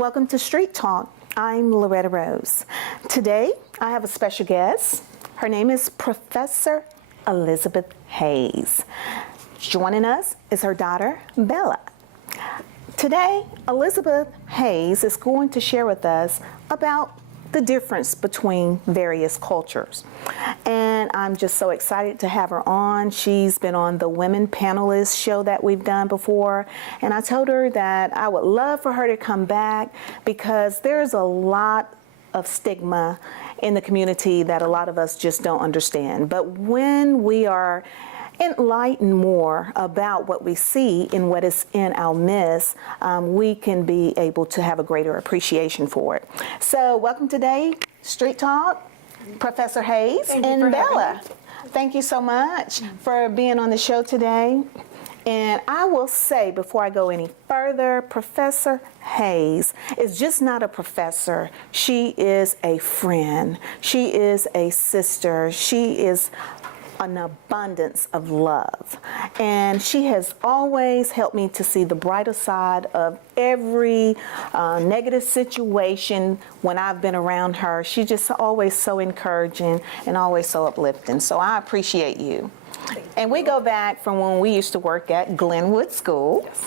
welcome to Street Talk. I'm Loretta Rose. Today, I have a special guest. Her name is Professor Elizabeth Hayes. Joining us is her daughter, Bella. Today, Elizabeth Hayes is going to share with us about the difference between various cultures. And I'm just so excited to have her on. She's been on the Women Panelists show that we've done before. And I told her that I would love for her to come back because there's a lot of stigma in the community that a lot of us just don't understand. But when we are enlighten more about what we see in what is in our midst, we can be able to have a greater appreciation for it. So welcome today, Street Talk, Professor Hayes and Bella. Thank you so much for being on the show today. And I will say, before I go any further, Professor Hayes is just not a professor. She is a friend. She is a sister. She is an abundance of love. And she has always helped me to see the brighter side of every negative situation when I've been around her. She's just always so encouraging and always so uplifting. So I appreciate you. And we go back from when we used to work at Glenwood School. Yes.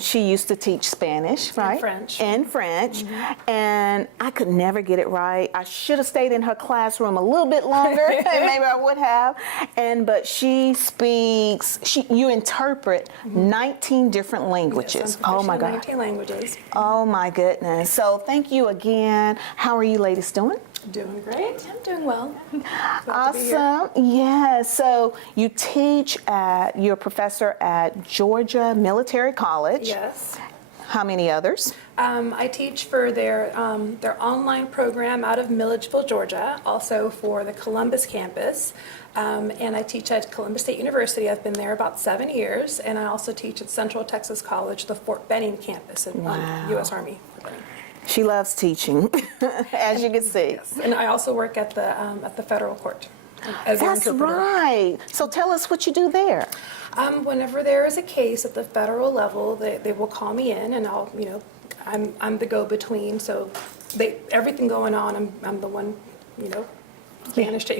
She used to teach Spanish, right? And French. And I could never get it right. I should have stayed in her classroom a little bit longer, and maybe I would have. But she speaks, you interpret 19 different languages. Yes, oh my God. 19 languages. Oh my goodness. So thank you again. How are you ladies doing? Doing great. I'm doing well. Awesome. Yeah. So you teach you're a professor at Georgia Military College. Yes. How many others? I teach for their online program out of Milledgeville, Georgia, also for the Columbus campus. And I teach at Columbus State University. I've been there about 7 years. And I also teach at Central Texas College, the Fort Benning campus in U.S. Army. She loves teaching, as you can see. Yes. And I also work at the federal court as an That's interpreter. right. So tell us what you do there. Whenever there is a case at the federal level, they will call me in, and I'm the go-between. So everything going on, I'm the one, Spanish to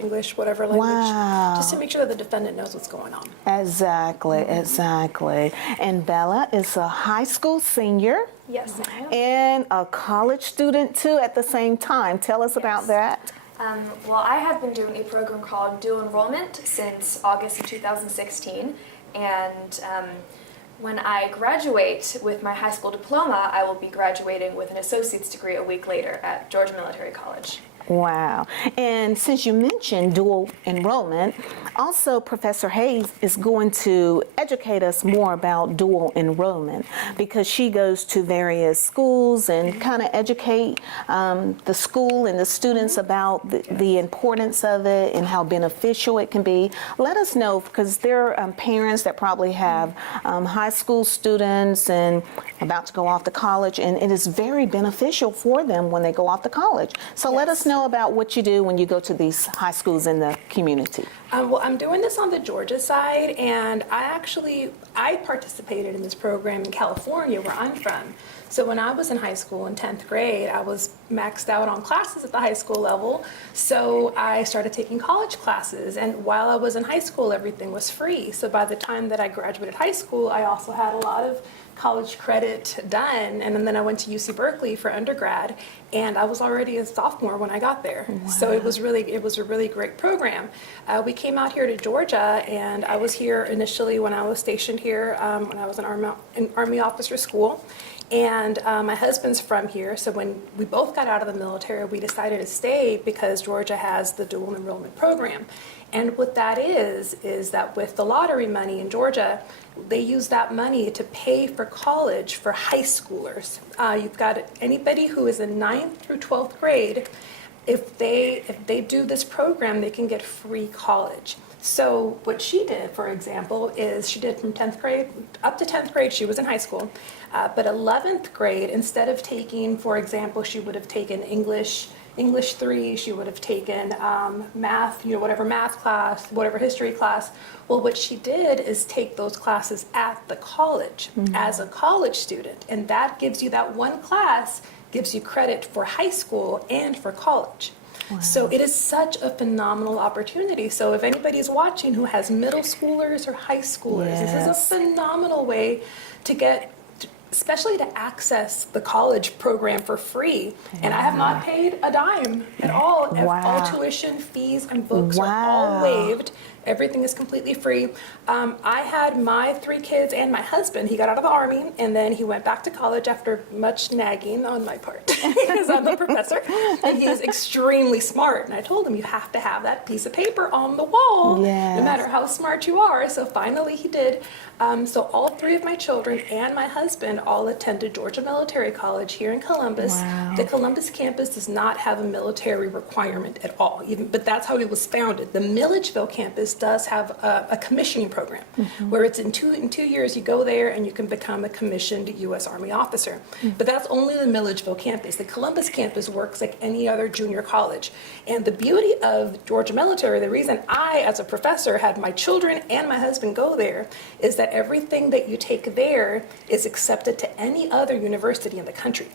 English, whatever language, Wow. just to make sure that the defendant knows what's going on. Exactly, exactly. And Bella is a high school senior. Yes, I am. And a college student too at the same time. Tell us about that. Well, I have been doing a program called Dual Enrollment since August of 2016, and when I graduate with my high school diploma, I will be graduating with an associate's degree a week later at Georgia Military College. Wow. And since you mentioned dual enrollment, also Professor Hayes is going to educate us more about dual enrollment because she goes to various schools and kind of educate the school and the students about the importance of it and how beneficial it can be. Let us know, because there are parents that probably have high school students and about to go off to college, and it is very beneficial for them when they go off to college. So let us know about what you do when you go to these high schools in the community. Well, I'm doing this on the Georgia side, and I participated in this program in California, where I'm from. So when I was in high school in 10th grade, I was maxed out on classes at the high school level. So I started taking college classes, and while I was in high school, everything was free. So by the time that I graduated high school, I also had a lot of college credit done, and then I went to UC Berkeley for undergrad, and I was already a sophomore when I got there. Wow. So it was a really great program. We came out here to Georgia, and I was here initially when I was stationed here when I was in Army officer school. And my husband's from here, so when we both got out of the military, we decided to stay because Georgia has the dual enrollment program. And what that is that with the lottery money in Georgia, they use that money to pay for college for high schoolers. You've got anybody who is in 9th through 12th grade, if they do this program, they can get free college. So what she did, for example, is she did from 10th grade up to 10th grade, she was in high school, but 11th grade, instead of taking, for example, she would have taken English English 3, she would have taken math, whatever math class, whatever history class. Well, what she did is take those classes at the college as a college student, and that gives you that one class, gives you credit for high school and for college. So it is such a phenomenal opportunity. So if anybody's watching who has middle schoolers or high schoolers, this is a phenomenal way to get, especially to access the college program for free. And I have not paid a dime at all. All tuition, fees, and books are all waived. Everything is completely free. I had my 3 kids and my husband. He got out of the Army, and then he went back to college after much nagging on my part because I'm the professor, and he is extremely smart. And I told him, you have to have that piece of paper on the wall, no matter how smart you are. So finally he did. So all 3 of my children and my husband all attended Georgia Military College here in Columbus. The Columbus campus does not have a military requirement at all, but that's how it was founded. The Milledgeville campus does have a commissioning program where it's in two years you go there and you can become a commissioned U.S. Army officer. But that's only the Milledgeville campus. The Columbus campus works like any other junior college. And the beauty of Georgia Military, the reason I, as a professor, had my children and my husband go there, is that everything that you take there is accepted to any other university in the country.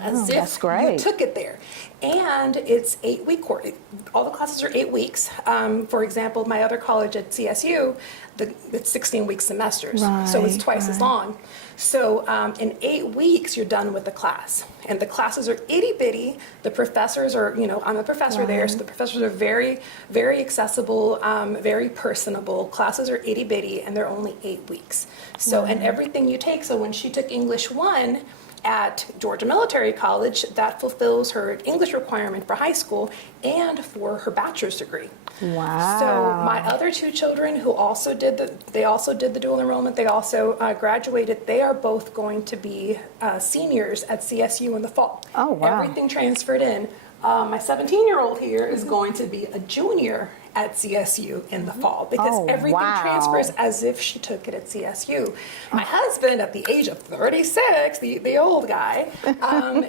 As if that's great. You took it there. And it's 8-week course. All the classes are 8 weeks. For example, my other college at CSU, it's 16-week semesters. So it's twice as long. So in 8 weeks, you're done with the class. And the classes are itty-bitty. The professors are, I'm a professor there, so the professors are very, very accessible, very personable. Classes are itty-bitty, and they're only 8 weeks. So, and everything you take, so when she took English 1, at Georgia Military College, that fulfills her English requirement for high school and for her bachelor's degree. Wow. So my other 2 children who also did the dual enrollment, they also graduated, they are both going to be seniors at CSU in the fall. Oh, wow. Everything transferred in. My 17-year-old here is going to be a junior at CSU in the fall because everything transfers as if she took it at CSU. My husband, at the age of 36, the old guy,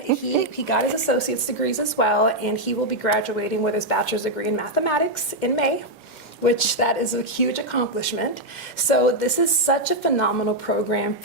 he got his associate's degrees as well, and he will be graduating with his bachelor's degree in mathematics in May, which that is a huge accomplishment. So this is such a phenomenal program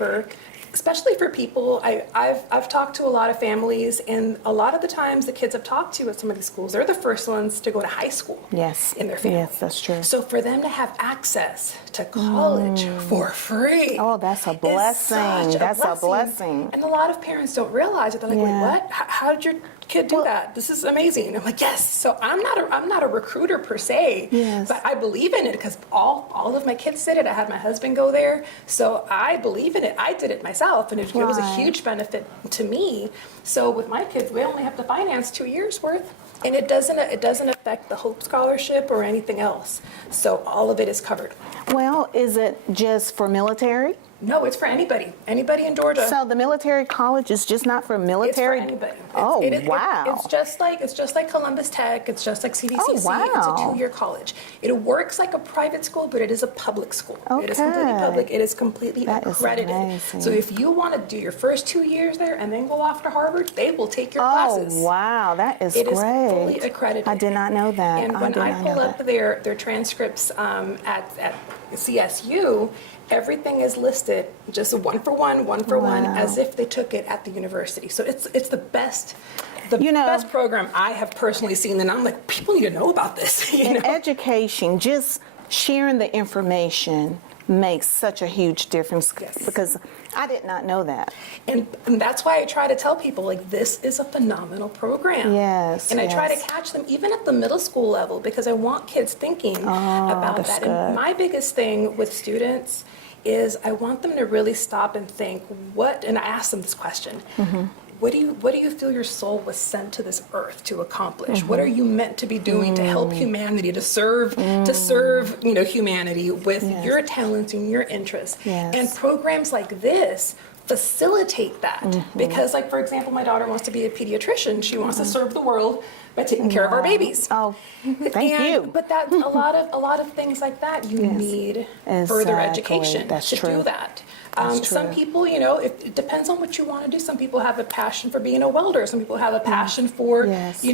especially for people. I've talked to a lot of families, and a lot of the times the kids I've talked to at some of these schools, they're the first ones to go to high school in their family. Yes, that's true. So for them to have access to college for free. Oh, that's a blessing. That's a blessing. And a lot of parents don't realize it. They're like, wait, what? How did your kid do that? This is amazing. I'm like, yes. So I'm not a recruiter per se, but I believe in it because all of my kids did it. I had my husband go there, so I believe in it. I did it myself, and it was a huge benefit to me. So with my kids, we only have to finance 2 years worth, and it doesn't affect the Hope Scholarship or anything else. So all of it is covered. Well, is it just for military? No, it's for anybody in Georgia. So the military college is just not for military? It's for anybody. Wow. It's just like Columbus Tech. It's just like CVCC. Oh, wow. It's a 2-year college. It works like a private school, but it is a public school. Okay. It is completely public. It is completely accredited. Amazing. So if you want to do your first 2 years there and then go off to Harvard, they will take your classes. Oh, wow. That is great. great. It is fully accredited. I did not know that. And when I pull up their transcripts at CSU, everything is listed just one for one, as if they took it at the university. So it's the best program I have personally seen, and I'm like, people need to know about this. Education, just sharing the information makes such a huge difference because I did not know that. And that's why I try to tell people, like, this is a phenomenal program. Yes. And I try to catch them even at the middle school level because I want kids thinking about that. Good. And my biggest thing with students is I want them to really stop and think, and I ask them this question. What do you feel your soul was sent to this earth to accomplish? What are you meant to be doing to help humanity, to serve humanity with your talents and your interests? And programs like this facilitate that because, like, for example, my daughter wants to be a pediatrician. She wants to serve the world by taking care of our babies. Oh, thank you. But that's a lot of things like that. You need further education to do that. Some true. people, it depends on what you want to do. Some people have a passion for being a welder. Some people have a passion for, Yes.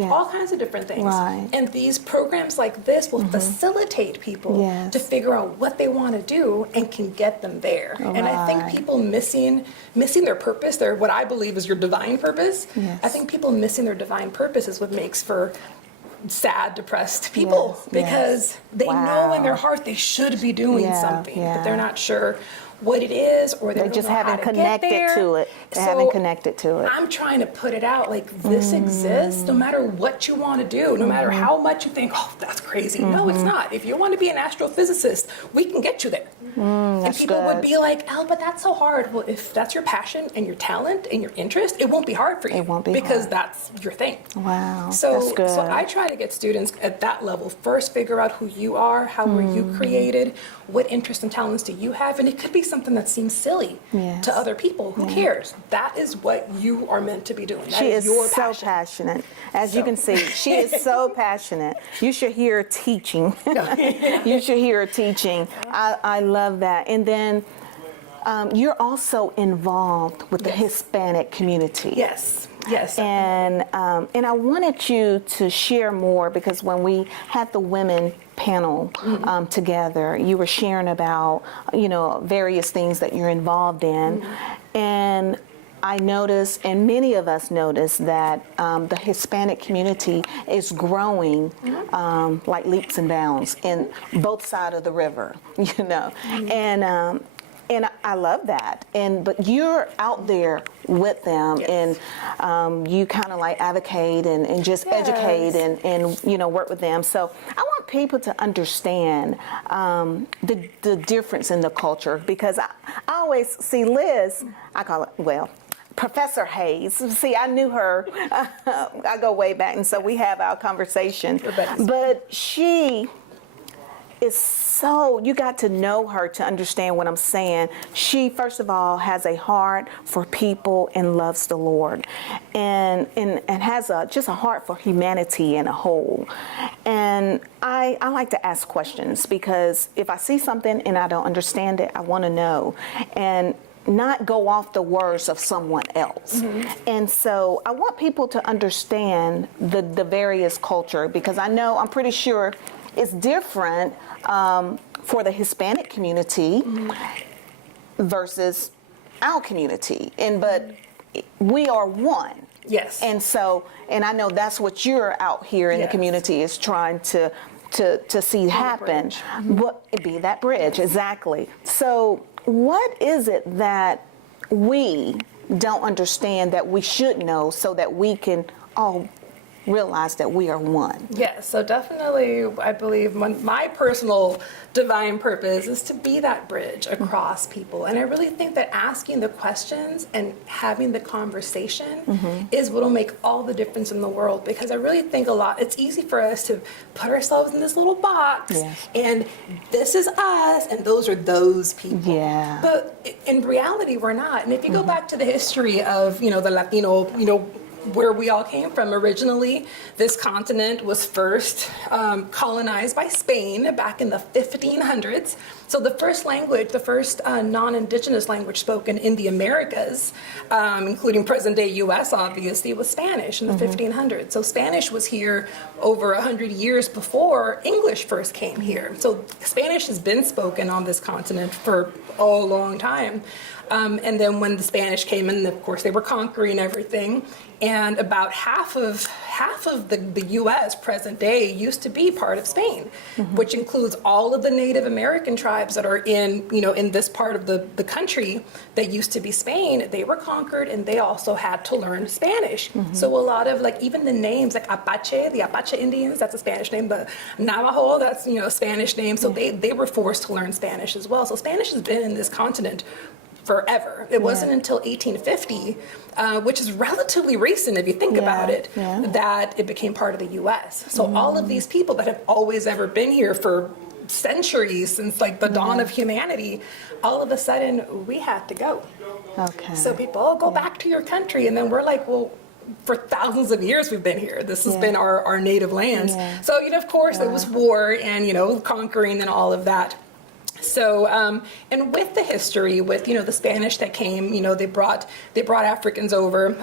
all kinds of different things. Right. And these programs like this will facilitate people Yes. to figure out what they want to do and can get them there. And I think Right. people missing their purpose, what I believe is your divine purpose. Yes. I think people missing their divine purpose is what makes for sad, depressed people, Yes, because yes. they know in Wow. their heart they should be doing Yeah, something, yeah. but they're not sure what it is, or they They don't just know how haven't to connected get there. to it. They So haven't connected to it. I'm trying to put it out like this exists no matter what you want to do, no matter how much you think, oh, that's crazy. No, it's not. If you want to be an astrophysicist, we can get you there. And That's people would good. be like, oh, but that's so hard. Well, if that's your passion and your talent and your interest, it won't be hard for you. It won't be because hard. that's your thing. Wow, So, that's good. so I try to get students at that level first figure out who you are, how were you created, what interests and talents do you have, and it could be something that seems silly Yes. to other people. Who cares? That is what you are meant to be doing. That She is your so passion. passionate. As you So. can see, she is so passionate. You should hear her teaching. You should hear her teaching. I love that. And then you're also involved with the Yes. Hispanic community. Yes. Yes. And I wanted you to share more, because when we had the women panel together, you were sharing about various things that you're involved in, and I noticed, and many of us noticed, that the Hispanic community is growing like leaps and bounds in both sides of the river, and I love that. But you're out there with them, Yes. and you kind of like advocate and just Yes. educate and work with them. So I want people to understand the difference in the culture, because I always see Liz, I call it, Professor Hayes. See, I knew her. I go way back, and so we have our conversation. besties. But she is so, you got to know her to understand what I'm saying. She, first of all, has a heart for people and loves the Lord, and has just a heart for humanity in a whole. And I like to ask questions, because if I see something and I don't understand it, I want to know, and not go off the words of someone else. And so I want people to understand the various culture, because I'm pretty sure it's different for the Hispanic community versus our community. But we are one. Yes. And I know that's what you're out here in the Yes. community is trying to see happen. Be that bridge, exactly. So what is it that we don't understand that we should know, so that we can all realize that we are one? Yes, so definitely, I believe my personal divine purpose is to be that bridge across people. And I really think that asking the questions and having the conversation is what will make all the difference in the world. Because I really think it's easy for us to put ourselves in this little box, Yes. and this is us, and those are those people. Yeah. But in reality, we're not. And if you go back to the history of, the Latino, where we all came from originally, this continent was first colonized by Spain back in the 1500s. So the first non-indigenous language spoken in the Americas, including present-day U.S., obviously, was Spanish in the 1500s. So Spanish was here over 100 years before English first came here. So Spanish has been spoken on this continent for a long time. And then when the Spanish came in, of course, they were conquering everything. And about half of the U.S. present day used to be part of Spain, which includes all of the Native American tribes that are in this part of the country that used to be Spain. They were conquered, and they also had to learn Spanish. So a lot of even the names like Apache, the Apache Indians, that's a Spanish name, but Navajo, that's a Spanish name. So they were forced to learn Spanish as well. So Spanish has been in this continent forever. It wasn't until 1850, which is relatively recent if you think about it, that it became part of the U.S. So all of these people that have always ever been here for centuries, since the dawn of humanity, all of a sudden we had to go. Okay. So people, go back to your country. And then we're like, well, for thousands of years we've been here. This has been our native land. Yeah. So, of course, there was war and, conquering and all of that. So, and with the history, with, you know, the Spanish that came, you know, they brought Africans over.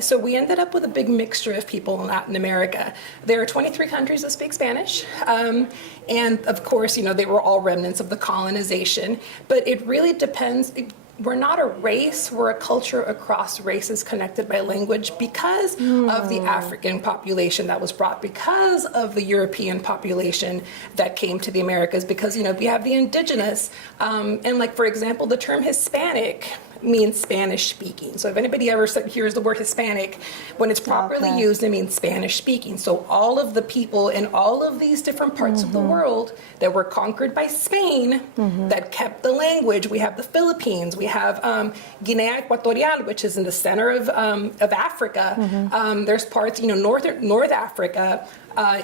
So we ended up with a big mixture of people in Latin America. There are 23 countries that speak Spanish. And of course, you know, they were all remnants of the colonization. But it really depends. We're not a race, we're a culture across races connected by language because of the African population that was brought, because of the European population that came to the Americas, because, you know, we have the indigenous, and like, for example, the term Hispanic means Spanish speaking. So if anybody ever hears the word Hispanic, when it's properly used, it means Spanish speaking. So all of the people in all of these different parts of the world that were conquered by Spain that kept the language. We have the Philippines, we have Guinea Equatorial, which is in the center of Africa. There's parts, you know, North Africa,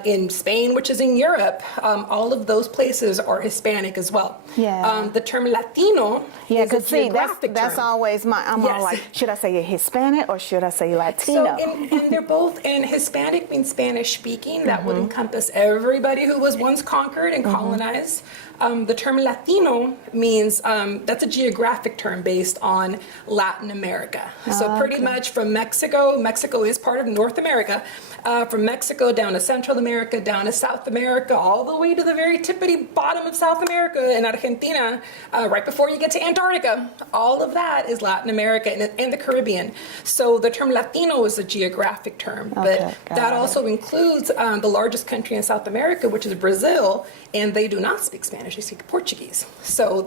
in Spain, which is in Europe. All of those places are Hispanic as well. Yeah. The term Latino is a geographic that's term. always I'm all like, should I say Hispanic or should I say Latino? So, and they're both, and Hispanic means Spanish speaking. That would encompass everybody who was once conquered and colonized. The term Latino means, that's a geographic term based on Latin America. So pretty much from Mexico is part of North America, from Mexico down to Central America, down to South America, all the way to the very tippity bottom of South America in Argentina, right before you get to Antarctica. All of that is Latin America and the Caribbean. So the term Latino is a geographic term, but that also includes the largest country in South America, which is Brazil, and they do not speak Spanish, they speak Portuguese. So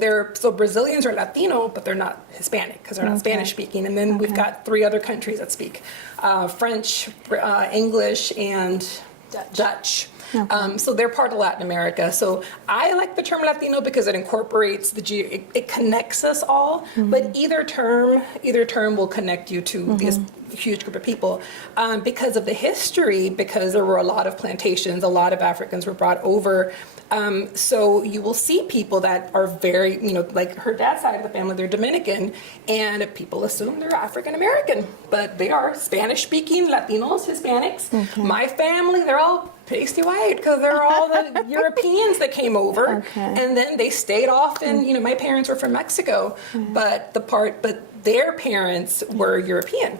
Brazilians are Latino, but they're not Hispanic because they're not Spanish speaking. And then we've got 3 other countries that speak French, English, and Dutch. So they're part of Latin America. So I like the term Latino because it incorporates it connects us all. But either term will connect you to this huge group of people because of the history. Because there were a lot of plantations, a lot of Africans were brought over. So you will see people that are very, you know, like her dad's side of the family, they're Dominican, and people assume they're African American, but they are Spanish-speaking Latinos, Hispanics. My family, they're all pasty white because they're all the Europeans that came over, and then they stayed off. And you know, my parents were from Mexico, but their parents were European.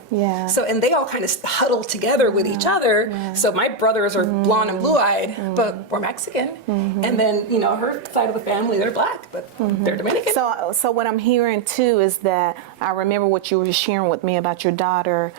So, and they all kind of huddled together with each other. So my brothers are blonde and blue-eyed, but we're Mexican. And then, you know, her side of the family, they're black, but they're Dominican. So what I'm hearing too is that I remember what you were sharing with me about your daughter.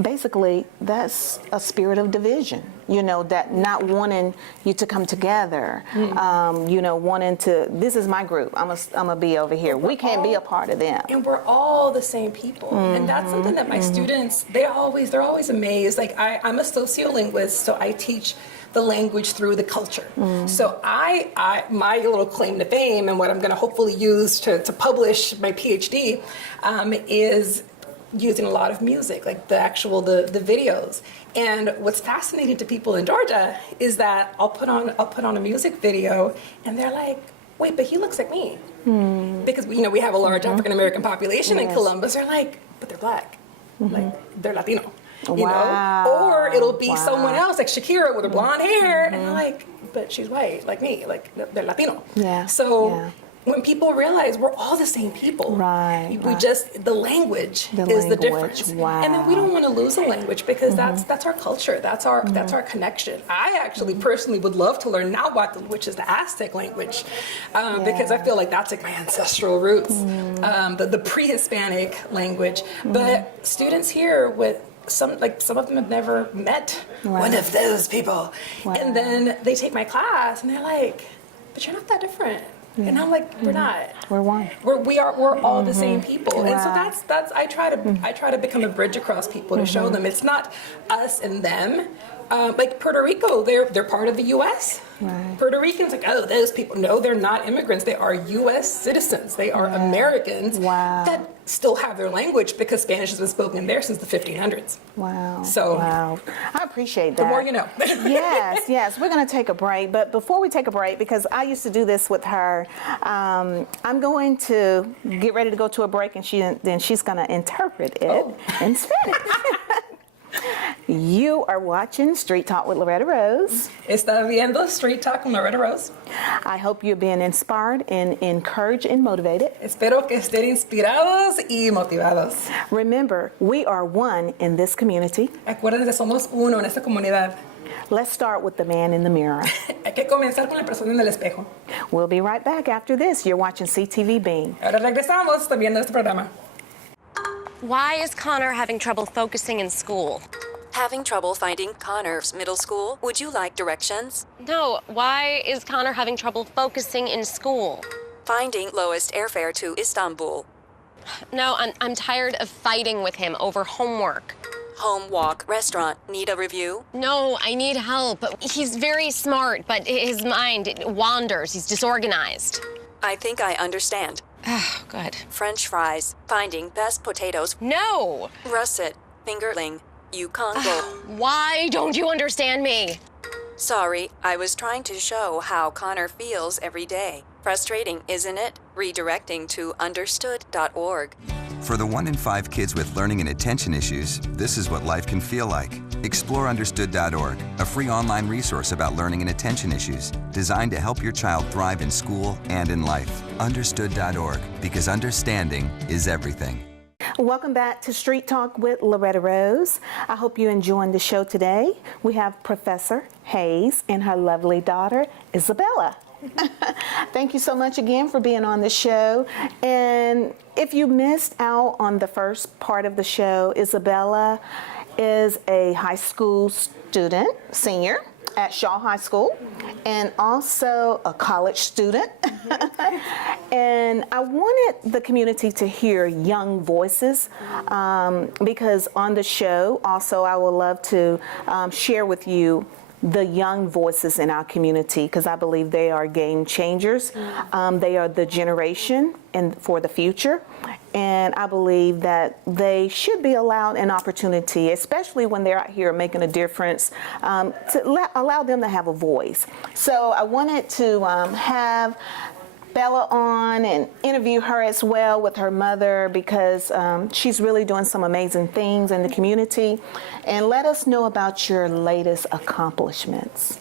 Basically, that's a spirit of division, you know, that not wanting you to come together, you know, wanting to, this is my group, I'm gonna be over here. We can't be a part of them. And we're all the same people. And that's something that my students, they're always amazed. Like I'm a sociolinguist, so I teach the language through the culture. So my little claim to fame and what I'm gonna hopefully use to publish my PhD is using a lot of music, like the videos. And what's fascinating to people in Georgia is that I'll put on a music video and they're like, wait, but he looks like me. Because, you know, we have a large African American population in Columbus. They're like, but they're black. Like, they're Latino. You know? Or it'll be someone else, like Shakira with her blonde hair, and they're like, but she's white, like me, like they're Latino. So when people realize we're all the same people, we just the language is the difference. And then we don't want to lose the language because that's our culture, that's our connection. I actually personally would love to learn Nahuatl, which is the Aztec language, because I feel like that's like my ancestral roots, the pre-Hispanic language. But students here with some of them have never met one of those people, and then they take my class and they're like, but you're not that different. And I'm like, we're not. We're one. We're all the same people. And so that's I try to become a bridge across people to show them it's not us and them. Like Puerto Rico, they're part of the U.S. Puerto Ricans, like, oh, those people. No, they're not immigrants. They are U.S. citizens. They are Americans that still have their language because Spanish has been spoken there since the 1500s. So I appreciate that. The more you know. Yes. We're going to take a break. But before we take a break, because I used to do this with her, I'm going to get ready to go to a break, and then she's going to interpret it in Spanish. You are watching Street Talk with Loretta Rose. Está viendo Street Talk con Loretta Rose. I hope you're being inspired and encouraged and motivated. Espero que estén inspirados y motivados. Remember, we are one in this community. Acuérdense, somos uno en esta comunidad. Let's start with the man in the mirror. Hay que comenzar con la persona en el espejo. We'll be right back after this. You're watching CTV Bean. Ahora regresamos, está viendo este programa. Why is Connor having trouble focusing in school? Having trouble finding Connor's middle school? Would you like directions? No, why is Connor having trouble focusing in school? Finding lowest airfare to Istanbul. No, I'm tired of fighting with him over homework. Home walk restaurant. Need a review? No, I need help. He's very smart, but his mind wanders. He's disorganized. I think I understand. Oh, good. French fries. Finding best potatoes. No! Russet. Fingerling. Yukon Bowl. Why don't you understand me? Sorry, I was trying to show how Connor feels every day. Frustrating, isn't it? Redirecting to understood.org. For the 1 in 5 kids with learning and attention issues, this is what life can feel like. Explore understood.org, a free online resource about learning and attention issues, designed to help your child thrive in school and in life. Understood.org, because understanding is everything. Welcome back to Street Talk with Loretta Rose. I hope you're enjoying the show today. We have Professor Hayes and her lovely daughter, Isabella. Thank you so much again for being on the show. And if you missed out on the first part of the show, Isabella is a high school student, senior at Shaw High School, and also a college student. And I wanted the community to hear young voices because on the show, also, I would love to share with you the young voices in our community because I believe they are game changers. They are the generation and for the future. And I believe that they should be allowed an opportunity, especially when they're out here making a difference, to allow them to have a voice. So I wanted to have Bella on and interview her as well with her mother because she's really doing some amazing things in the community. And let us know about your latest accomplishments.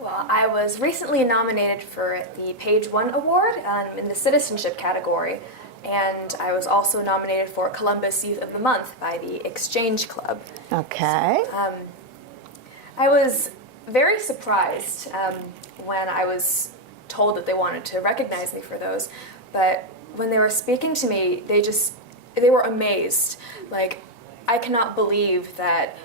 Well, I was recently nominated for the Page One Award in the citizenship category, and I was also nominated for Columbus Youth of the Month by the Exchange Club. Okay. I was very surprised when I was told that they wanted to recognize me for those, but when they were speaking to me, they were amazed. Like, I cannot believe that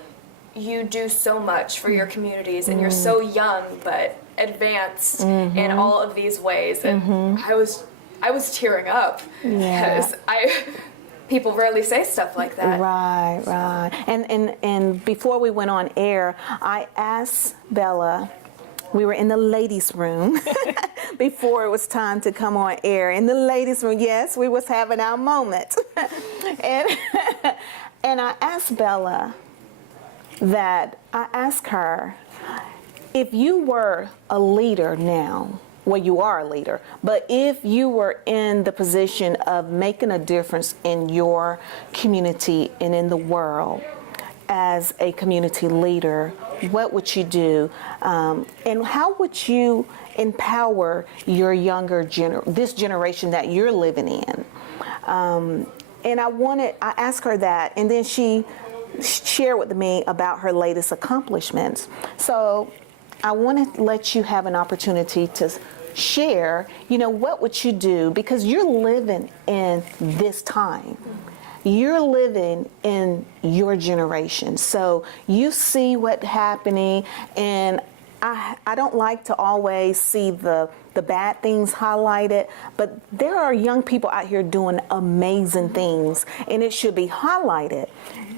you do so much for your communities and you're so young but advanced in all of these ways. And I was tearing up because people rarely say stuff like that. Right. And before we went on air, I asked Bella. We were in the ladies' room before it was time to come on air. In the ladies' room, yes, we was having our moment. and I asked Bella her, if you were a leader now, well, you are a leader, but if you were in the position of making a difference in your community and in the world, as a community leader, what would you do? And how would you empower your younger this generation that you're living in? And I asked her that, and then she shared with me about her latest accomplishments. So I want to let you have an opportunity to share, what would you do? Because you're living in this time. You're living in your generation. So you see what's happening, and I don't like to always see the bad things highlighted, but there are young people out here doing amazing things, and it should be highlighted.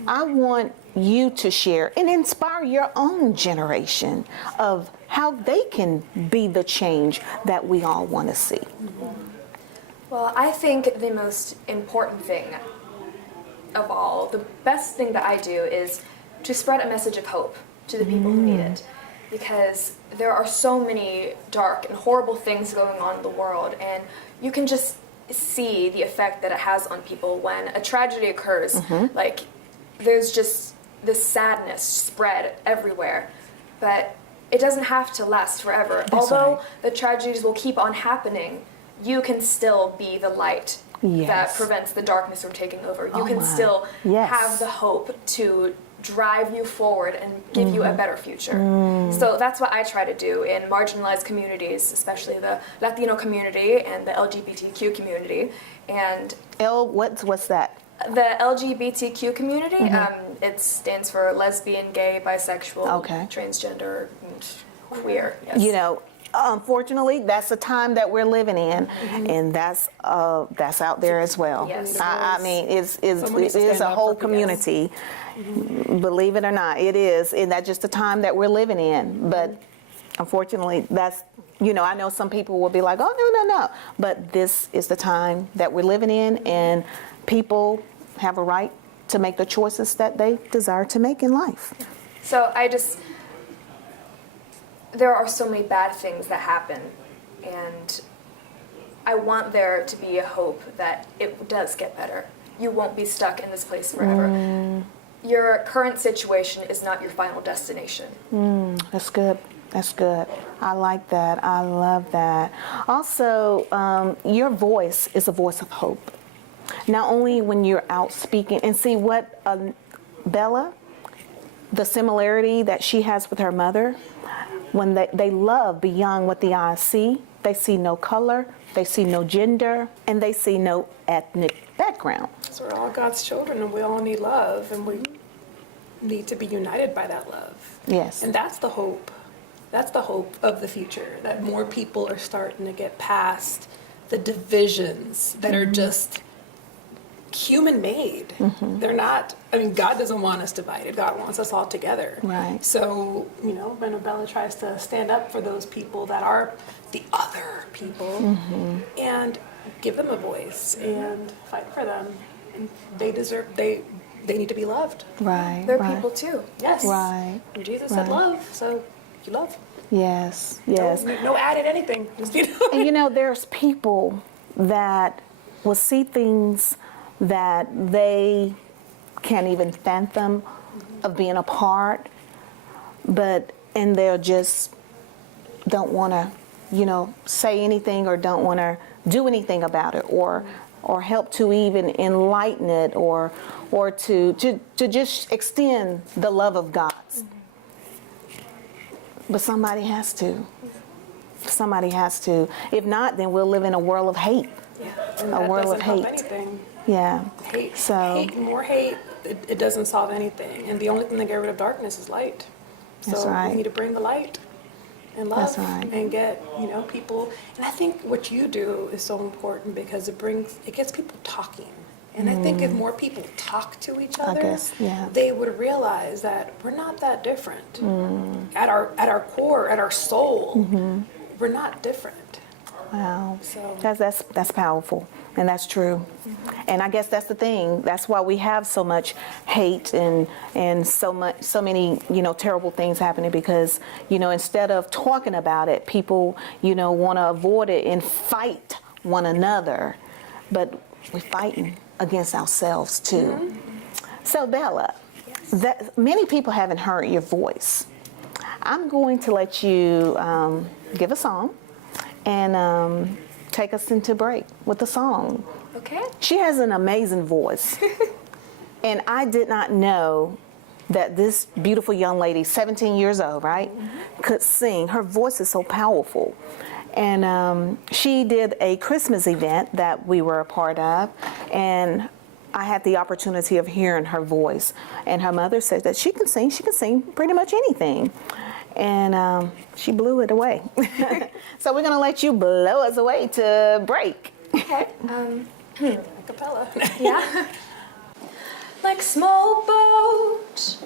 I want you to share and inspire your own generation of how they can be the change that we all want to see. Well, I think the most important thing of all, the best thing that I do is to spread a message of hope to the people who need it. Because there are so many dark and horrible things going on in the world, and you can just see the effect that it has on people when a tragedy occurs. Like, there's just this sadness spread everywhere. But it doesn't have to last forever. Although the tragedies will keep on happening, you can still be the light that prevents the darkness from taking over. You can still have the hope to drive you forward and give you a better future. So that's what I try to do in marginalized communities, especially the Latino community and the LGBTQ community. And what's that? the LGBTQ community, it stands for lesbian, gay, bisexual, transgender, and queer. Yes. You know, unfortunately, that's the time that we're living in, and that's out there as well. Yes. I mean, it is a whole community. Believe it or not, it is, and that's just the time that we're living in. But unfortunately, that's, you know, I know some people will be like, oh, no, but this is the time that we're living in, and people have a right to make the choices that they desire to make in life. So there are so many bad things that happen, and I want there to be a hope that it does get better. You won't be stuck in this place forever. Your current situation is not your final destination. That's good. That's good. I like that. I love that. Also, your voice is a voice of hope. Not only when you're out speaking, and see what Bella, the similarity that she has with her mother, when they love beyond what the eyes see. They see no color, they see no gender, and they see no ethnic background. So we're all God's children, and we all need love, and we need to be united by that love. Yes. And that's the hope. That's the hope of the future, that more people are starting to get past the divisions that are just human-made. They're not, I mean, God doesn't want us divided. God wants us all together. Right. So, you know, when Bella tries to stand up for those people that are the other people and give them a voice and fight for them, and they deserve, they need to be loved. Right. They're people too. Yes. Right. And Jesus said love, so you love. Yes. Yes. No added anything. Just, you know. And you know, there's people that will see things that they can't even fathom of being apart, and they'll just don't want to, you know, say anything or don't want to do anything about it, or help to even enlighten it, or to just extend the love of God. But somebody has to. Somebody has to. If not, then we'll live in a world of hate. Yeah. A world of hate. Anything. Yeah. Hate, more hate, it doesn't solve anything. And the only thing that get rid of darkness is light. So That's right. we need to bring the light and love. That's right. And get, you know, people. And I think what you do is so important because it gets people talking. And I think if more people talk to each other, they would realize that we're not that different. At our core, at our soul, we're not different. Wow. So That's powerful, and that's true. And I guess that's the thing. That's why we have so much hate and so many, you know, terrible things happening, because, you know, instead of talking about it, people, you know, want to avoid it and fight one another. But we're fighting against ourselves too. So Bella, many people haven't heard your voice. I'm going to let you give a song and take us into break with the song. Okay. She has an amazing voice. And I did not know that this beautiful young lady, 17 years old, right, could sing. Her voice is so powerful. And she did a Christmas event that we were a part of, and I had the opportunity of hearing her voice. And her mother said that she can sing pretty much anything. And she blew it away. So we're gonna let you blow us away to break. Okay. Acapella. Yeah. Like small boats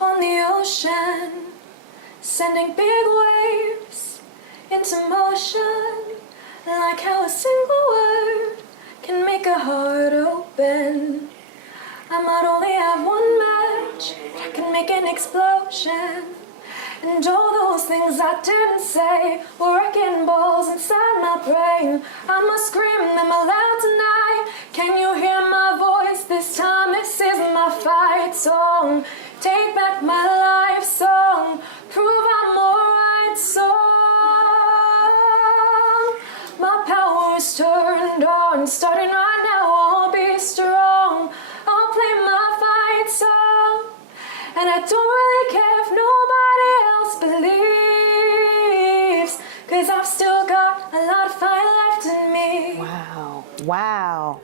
on the ocean, sending big waves into motion. Like how a single word can make a heart open. I might only have one match, but I can make an explosion. And all those things I didn't say were wrecking balls inside my brain. I must scream them aloud tonight. Can you hear my voice this time? This is my fight song. Take write my life song, prove I'm alright song. My power's turned on, starting right now, I'll be strong. I'll play my fight song, and I don't really care if nobody else believes, 'cause I've still got a lot of fight left in me. Wow. Wow.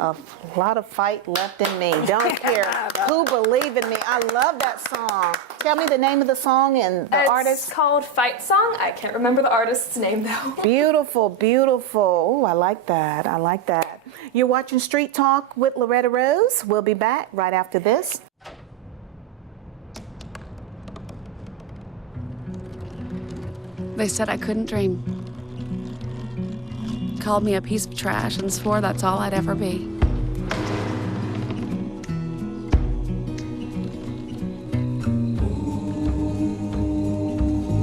A lot of fight left in me. Don't care who believe in me. I love that song. Tell me the name of the song and the It's artist. called Fight Song. I can't remember the artist's name though. Beautiful, beautiful. Oh, I like that. I like that. You're watching Street Talk with Loretta Rose. We'll be back right after this. They said I couldn't dream. Called me a piece of trash and swore that's all I'd ever be.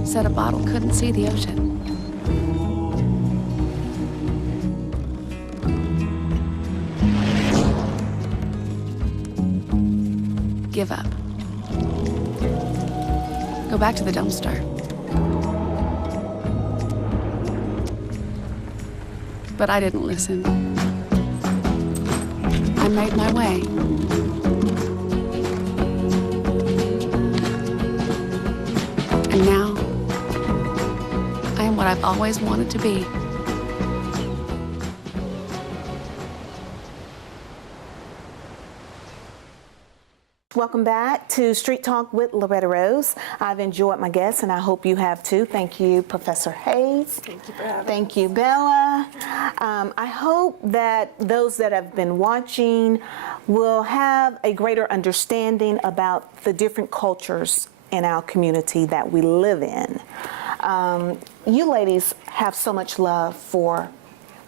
Said a bottle couldn't see the ocean. Give up. Go back to the dumpster. But I didn't listen. I made my way. And now, I am what I've always wanted to be. Welcome back to Street Talk with Loretta Rose. I've enjoyed my guests, and I hope you have too. Thank you, Professor Hayes. Thank you for having Thank you, Bella. I hope that those that have been watching will have a greater understanding about the different cultures in our community that we live in. You ladies have so much love for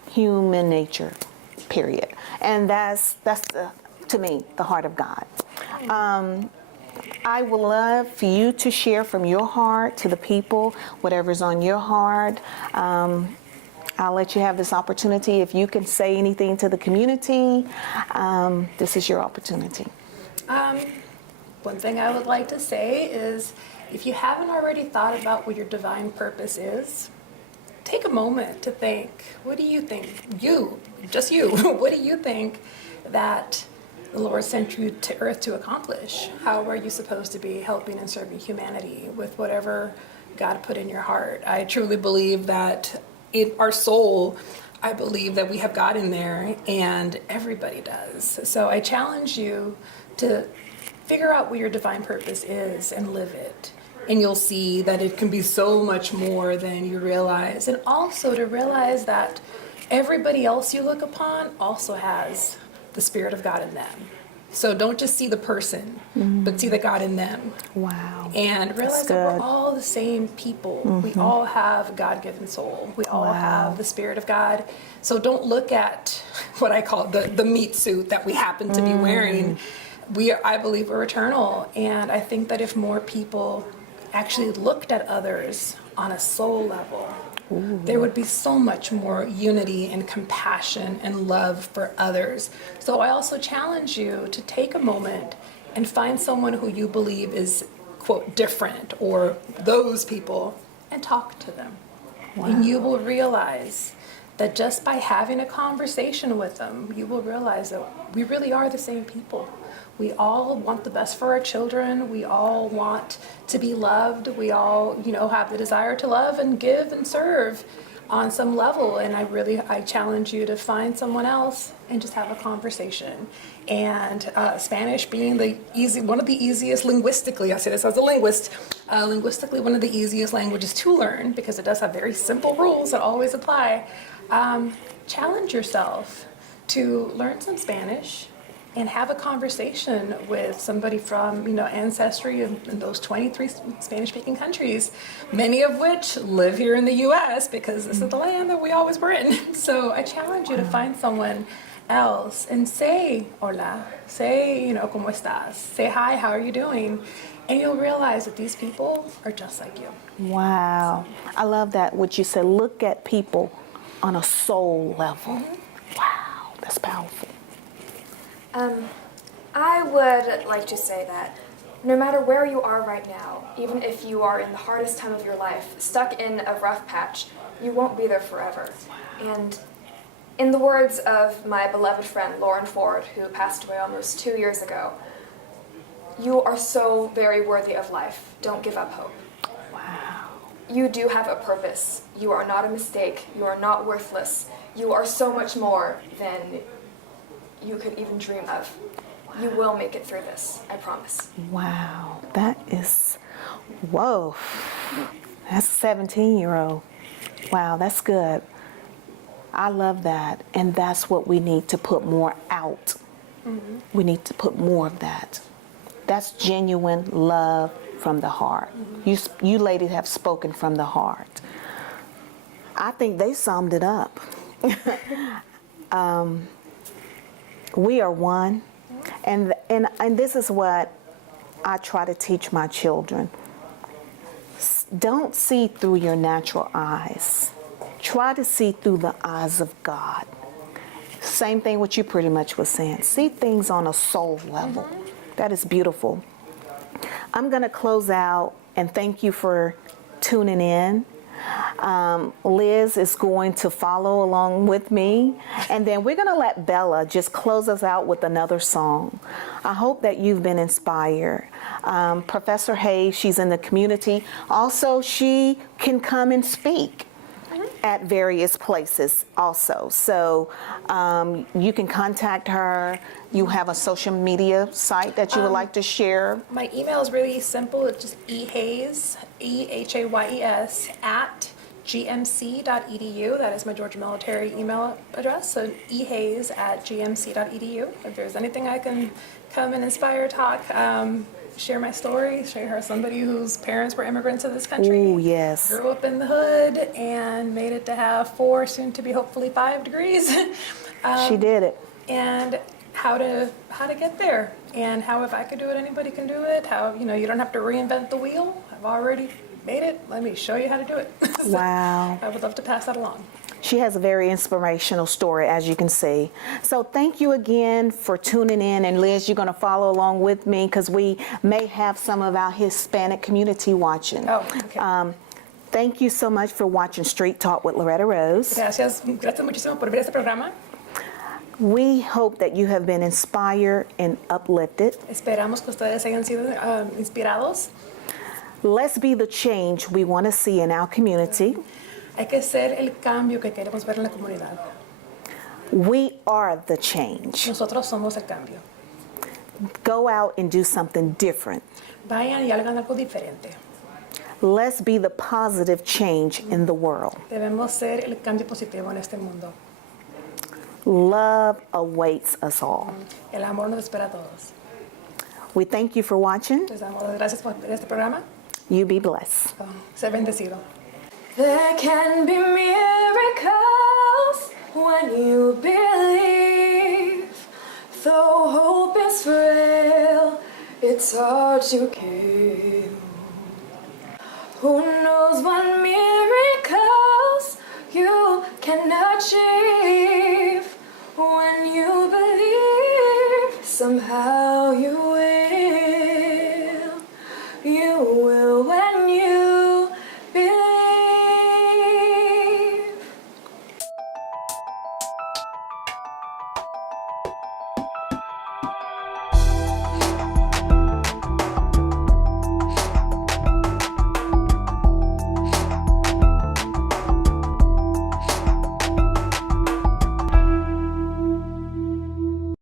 human nature, period. And that's to me, the heart of God. I would love for you to share from your heart to the people, whatever's on your heart. I'll let you have this opportunity. If you can say anything to the community, this is your opportunity. One thing I would like to say is, if you haven't already thought about what your divine purpose is, take a moment to think, what do you think? Just you, what do you think that the Lord sent you to earth to accomplish? How are you supposed to be helping and serving humanity with whatever God put in your heart? I truly believe that in our soul, I believe that we have God in there, and everybody does. So I challenge you to figure out what your divine purpose is and live it. And you'll see that it can be so much more than you realize. And also to realize that everybody else you look upon also has the Spirit of God in them. So don't just see the person, but see the God in them. Wow. And realize that we're all the same people. We all have a God-given soul. We all have the Spirit of God. So don't look at what I call the meat suit that we happen to be wearing. I believe we're eternal. And I think that if more people actually looked at others on a soul level, there would be so much more unity and compassion and love for others. So I also challenge you to take a moment and find someone who you believe is, quote, different, or those people, and talk to them. And you will realize that just by having a conversation with them, you will realize that we really are the same people. We all want the best for our children. We all want to be loved. We all, have the desire to love and give and serve on some level. And I challenge you to find someone else and just have a conversation. And Spanish being one of the easiest linguistically, I say this as a linguist, linguistically one of the easiest languages to learn, because it does have very simple rules that always apply. Challenge yourself to learn some Spanish and have a conversation with somebody from, ancestry in those 23 Spanish-speaking countries, many of which live here in the U.S. because this is the land that we always were in. So I challenge you to find someone else and say hola, say, ¿cómo estás? Say hi, how are you doing? And you'll realize that these people are just like you. Wow. I love that, what you said, look at people on a soul level. Wow, that's powerful. I would like to say that No matter where you are right now, even if you are in the hardest time of your life, stuck in a rough patch, you won't be there forever. And in the words of my beloved friend Lauren Ford, who passed away almost 2 years ago, you are so very worthy of life. Don't give up hope. Wow. You do have a purpose. You are not a mistake. You are not worthless. You are so much more than you could even dream of. You will make it through this, I promise. Wow. That is, whoa. That's a 17-year-old. Wow, that's good. I love that. And that's what we need to put more out. Mm-hmm. We need to put more of that. That's genuine love from the heart. Mm-hmm. You ladies have spoken from the heart. I think they summed it up. We are one. And this is what I try to teach my children. Don't see through your natural eyes. Try to see through the eyes of God. Same thing what you pretty much was saying. See things on a soul level. Mm-hmm. That is beautiful. I'm going to close out and thank you for tuning in. Liz is going to follow along with me, and then we're going to let Bella just close us out with another song. I hope that you've been inspired. Professor Hayes, she's in the community. Also, she can come and speak at various places also. So you can contact her. You have a social media site that you would like to share? My email is really simple. It's just ehayes, EHAYES, at gmc.edu. That is my Georgia military email address. So ehayes@gmc.edu. If there's anything I can come and inspire, talk, share my story, share her somebody whose parents were immigrants to this country. Ooh, yes. Grew up in the hood and made it to have 4, soon to be hopefully 5 degrees. She did it. And how to get there, and how if I could do it, anybody can do it. How you don't have to reinvent the wheel. I've already made it. Let me show you how to do it. So wow. I would love to pass that along. She has a very inspirational story, as you can see. So thank you again for tuning in. And Liz, you're going to follow along with me because we may have some of our Hispanic community watching. Oh, okay. Thank you so much for watching Street Talk with Loretta Rose. Gracias muchísimo por ver este programa. We hope that you have been inspired and uplifted. Esperamos que ustedes hayan sido inspirados. Let's be the change we want to see in our community. Hay que ser el cambio que queremos ver en la comunidad. We are the change. Nosotros somos el cambio. Go out and do something different. Vayan y hagan algo diferente. Let's be the positive change in the world. Debemos ser el cambio positivo en este mundo. Love awaits us all. El amor nos espera a todos. We thank you for watching. Les damos las gracias por ver este programa. You be blessed. Ser bendecido. There can be miracles when you believe. Though hope is frail, it's hard to kill. Who knows what miracles you can achieve when you believe somehow you